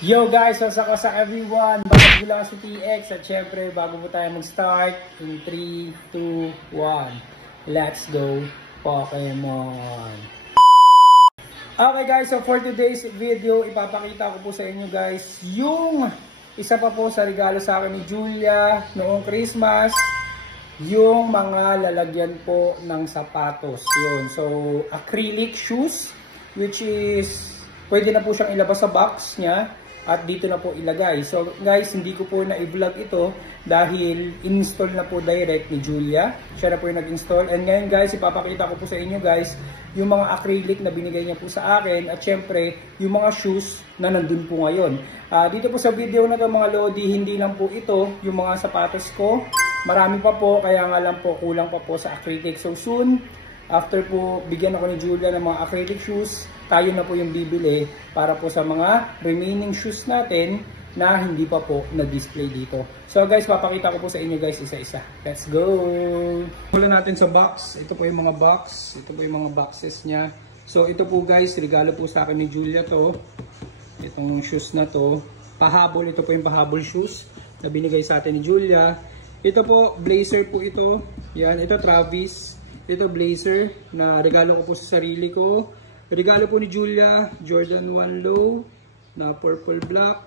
Yo guys, what's up everyone? Bakit lang si TX at syempre bago po tayo mag-start in 3, 2, 1 let's go Pokemon. Okay guys, so for today's video ipapakita ko po sa inyo guys yung isa pa po sa regalo sa akin ni Julia noong Christmas, yung mga lalagyan po ng sapatos. Yun, so acrylic shoes which is pwede na po siyang ilabas sa box niya at dito na po ilagay. So guys, hindi ko po na-i-vlog ito dahil install na po direct ni Julia. Siya na po yung nag-install. And ngayon guys, ipapakita ko po sa inyo guys yung mga acrylic na binigay niya po sa akin at syempre yung mga shoes na nandun po ngayon. Dito po sa video na to mga Lodi, hindi lang po ito yung mga sapatos ko. Marami pa po, kaya nga lang po kulang pa po sa acrylic. So soon, after po bigyan ako ni Julia ng mga acrylic shoes, tayo na po yung bibili para po sa mga remaining shoes natin na hindi pa po na-display dito. So guys, papakita ko po sa inyo guys isa-isa. Let's go! Mula natin sa box. Ito po yung mga box. Ito po yung mga boxes niya. So ito po guys, regalo po sa akin ni Julia to. Itong shoes na to. Pahabol, ito po yung pahabol shoes na binigay sa atin ni Julia. Ito po, blazer po ito. Yan, ito Travis. Ito blazer na regalo ko po sa sarili ko. Regalo po ni Julia, Jordan 1 Low na purple black.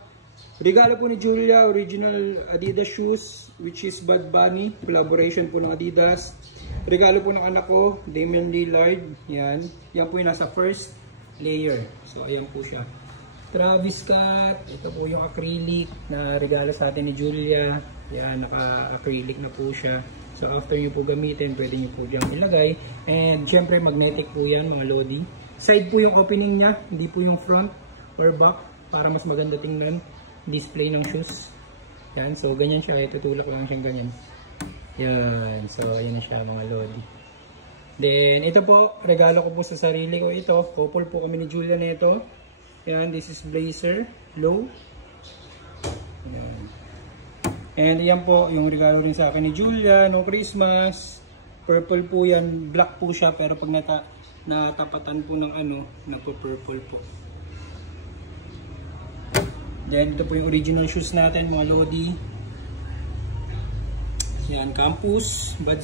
Regalo po ni Julia, original Adidas shoes which is Bad Bunny, collaboration po ng Adidas. Regalo po ng anak ko, Damian Lillard. Yan. Yan po yung nasa first layer. So ayan po siya. Travis Scott, ito po yung acrylic na regalo sa atin ni Julia. Yan, naka-acrylic na po siya. So after nyo po gamitin, pwede nyo po diyang ilagay. And syempre magnetic po yan mga Lodi. Side po yung opening niya, hindi po yung front or back para mas maganda tingnan display ng shoes. Yan, so ganyan siya, tutulak lang siyang ganyan. Yan, so ayan na siya mga Lodi. Then ito po, regalo ko po sa sarili ko ito. Couple po kami ni Julia nito. Yan, this is blazer, low. Yan. And yan po yung regalo rin sa akin ni Julia no Christmas. Purple po yan, black po siya pero pag natapatan po ng ano, nagpo-purple po. Then ito po yung original shoes natin mga Lodi. Yan, Campus, Bad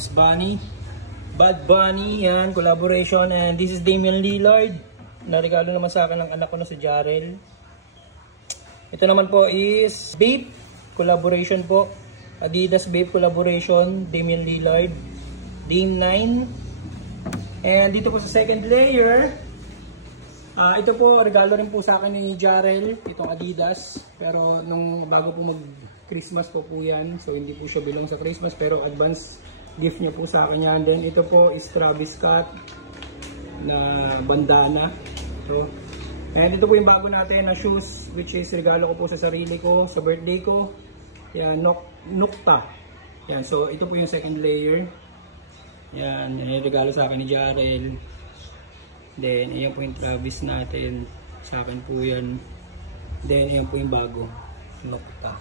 Bunny, yan, collaboration. And this is Damian Lillard na regalo naman sa akin ng anak ko na si Jarrell. Ito naman po is Bape collaboration po. Adidas Bape collaboration, Damian Lillard, Dame 9. And dito po sa second layer, ito po regalo rin po sa akin ni Jarrell, itong Adidas. Pero nung bago po mag-Christmas po yan, so hindi po siya bilang sa Christmas pero advance gift niya po sa akin yan. Then ito po is Travis Scott na bandana. So, and ito po yung bago natin na shoes which is regalo ko po sa sarili ko, sa birthday ko. Yan, Nukta. Yan, so ito po yung second layer. Yan, yung regalo sa akin ni Jarrell. Then, ayan po yung Travis natin. Sa akin po yan. Then, ayan po yung bago. Nukta.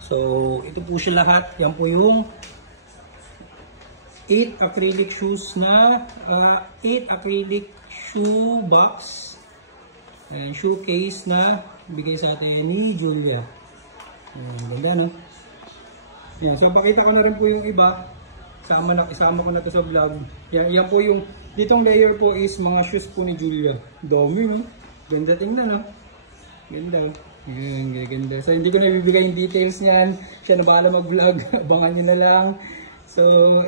So, ito po siya lahat. Yan po yung 8 acrylic shoes na 8 acrylic shoe box and shoe case na bigay sa atin ni Julia. Ganda no? Yan, so pakita ko na rin po yung iba. Isama ko na to sa vlog. Yan po yung ditong layer po is mga shoes po ni Julia. Dami no? Ganda tingnan no? Ganda. Yan, ganda. So hindi ko na bibigay yung details niyan. Siya na bahala mag-vlog. Abangan niyo na lang. So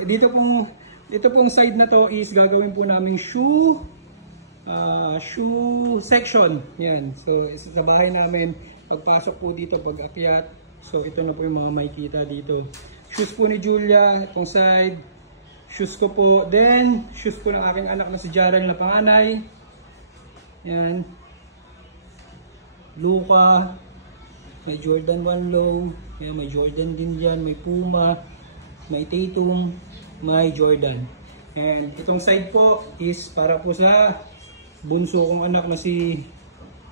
dito pong side na to is gagawin po namin shoe section. Yan. So sa bahay namin, pagpasok po dito, pag akyat. So ito na po yung mga makikita dito. Shoes po ni Julia, itong side. Shoes ko po. Then, shoes po ng aking anak na si Jarrell na panganay. Yan. Luka. May Jordan 1 Low. Yan, may Jordan din dyan. May Puma. May Tatum. May Jordan. And itong side po is para po sa bunso kong anak na si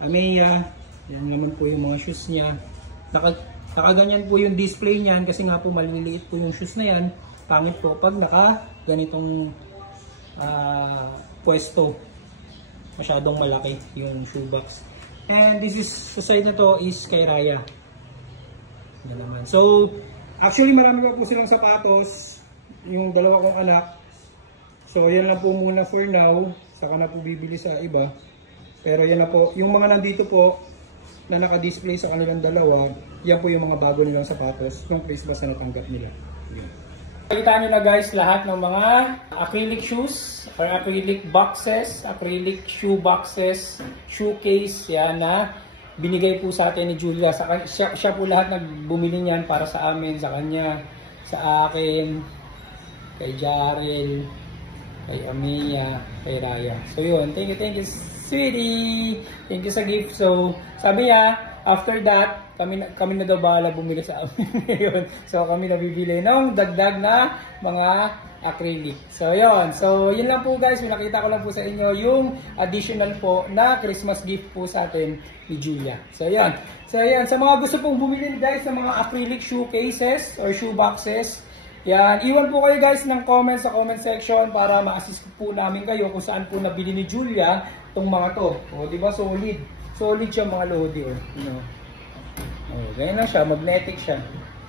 Amea. Yan naman po yung mga shoes niya. Nakaganyan po yung display niyan kasi nga po maliliit po yung shoes na yan. Pangit po pag naka ganitong pwesto. Masyadong malaki yung shoebox. And this is, sa side na to is kay Raya. Yan naman. So, actually marami pa po silang sapatos. Yung dalawa kong anak. So, yan lang po muna for now. Saka na po bibili sa iba. Pero yan na po. Yung mga nandito po, na naka-display sa kanilang dalawa, yan po yung mga bago nilang sapatos. Yung Christmas na natanggap nila. Yan. Kita nyo na guys lahat ng mga acrylic shoes or acrylic boxes, acrylic shoe boxes, shoe case yan na binigay po sa atin ni Julia. Siya po lahat nagbumili niyan para sa amin, sa kanya, sa akin, kay Jarel, kay Amia, kay Raya. So yun, thank you sweetie! Thank you sa gift. So sabi niya, after that, kami na daw bahala bumili sa amin ngayon. So kami nabibili ng dagdag na mga acrylic. So yun. So yun lang po guys. Pinakita ko lang po sa inyo yung additional po na Christmas gift po sa atin ni Julia. So yun. So yun. Sa mga gusto pong bumili guys ng mga acrylic shoe cases or shoe boxes, yan. Iwan po kayo guys ng comment sa comment section para ma-assist po namin kayo kung saan po nabili ni Julia itong mga to. O diba solid. Solid siya mga lodi. You know. Oh, ganyan na siya, magnetic siya.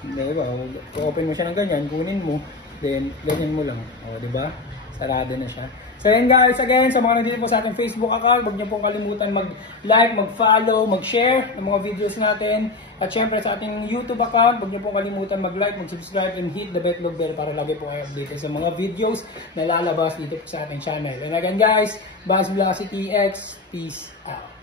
Diba? Open mo siya ng ganyan, kunin mo, then ganyan mo lang. Oh, diba? Sarado na siya. So yun guys, again, sa mga nandito po sa ating Facebook account, huwag niyo pong kalimutan mag-like, mag-follow, mag-share ng mga videos natin. At syempre sa ating YouTube account, huwag niyo pong kalimutan mag-like, mag-subscribe, and hit the bell para lagi po kayo updated sa mga videos na lalabas dito po sa ating channel. And again guys, Buzz Velocity X, peace out.